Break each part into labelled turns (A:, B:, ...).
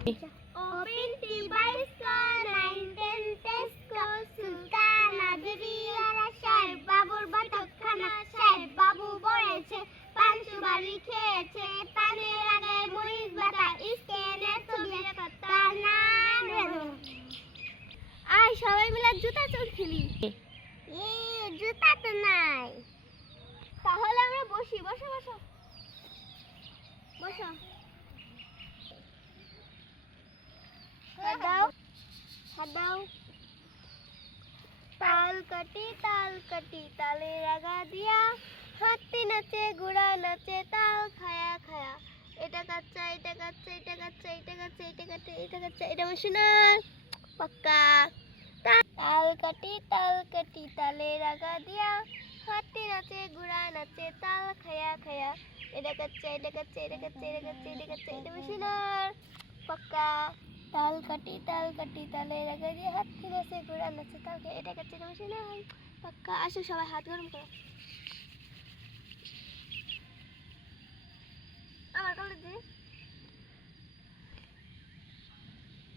A: Open T-Bike Score, 9,
B: 10, Tesco, Sultan, Adriana, Shaib, Babur, Batokhana, Shaib, Babu, Boreche, Panshu, Bari, Kheche, Pane, Rage, Moiz, Bata, Iske, Netome,
A: Tana, Nero. আয় সবাই মিলে জুতা চোর খেলি
B: জুতা তো নাই
A: তাহলে আমরা বসি বসো বসো বসো দাও দাও তাল কাটি তাল কাটি তালে রাগা দিয়া হাতি নাচে ঘোড়া নাচে তাল খায়া খায়া এটা কাচ্চা এটা কাচ্চা এটা কাচ্চা এটা কাচ্চা এটা কাচ্চা এটা কাচ্চা এটা আমার শোনার পাক্কা তাল কাটি তাল কাটি তালে রাগা দিয়া হাতি নাচে ঘোড়া নাচে তাল খায়া খায়া এটা কাচ্চা এটা কাচ্চা এটা কাচ্চা এটা কাচ্চা এটা কাচ্চা এটা আমার শোনার পাক্কা তাল কাটি তাল কাটি, তালে রাগা দিয়ে হাতি নাচে ঘোড়া নাচে তাল খায়া এটা কাচ্চা এটা মশিনার পাক্কা, আসো সবাই, হাত গরম করো। আমার দে।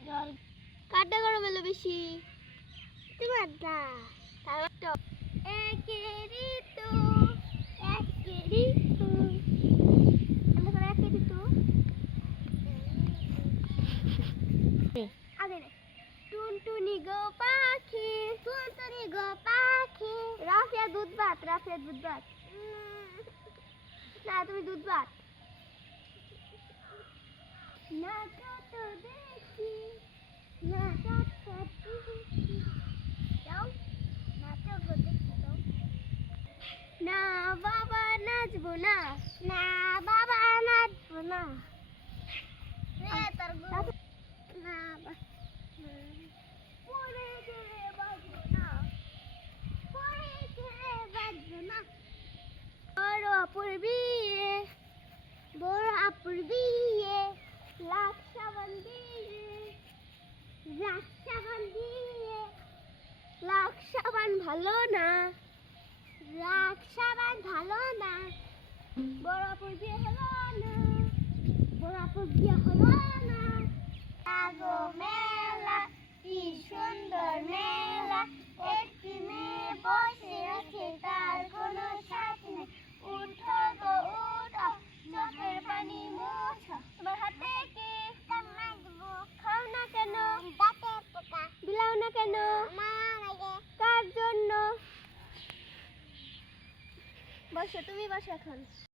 B: জল।
A: কাটা গরম এলো বেশি।
B: তোমার দা
A: তারপর তো একেরি তো
B: একেরি তো
A: আমরা করে একেরি তো আগে
B: নে
A: টুনটুনি গো পাখি,
B: টুনটুনি গো পাখি।
A: রাফিয়া দুধ ভাত, রাফিয়া দুধ ভাত। না, তুমি দুধ ভাত।
B: না
A: দেখি।
B: না কত নাচো গো দেখতে
A: না, বাবা, নাচবো না।
B: না, বাবা, নাচবো
A: আপুর বিয়ে,
B: বড় আপুর বিয়ে
A: লাকসাবান দিয়ে
B: লাক্সাবান দিয়ে
A: লাক্সাবান ভালো না,
B: লাকসাবান ভালো না,
A: বড় আপুর বিয়ে হলো না
B: বড়
A: আপুর
B: বিয়ে হলো না আগো মেলা কি সুন্দর মেলা একটি মেয়ে বসে আছে তার কোনো সাথী নেই
A: উঠো গো উঠো চোখের পানি মুছো তোমার হাতে কি খাও না কেন বিলাও না কেন কার জন্য বসো তুমি বসো এখন।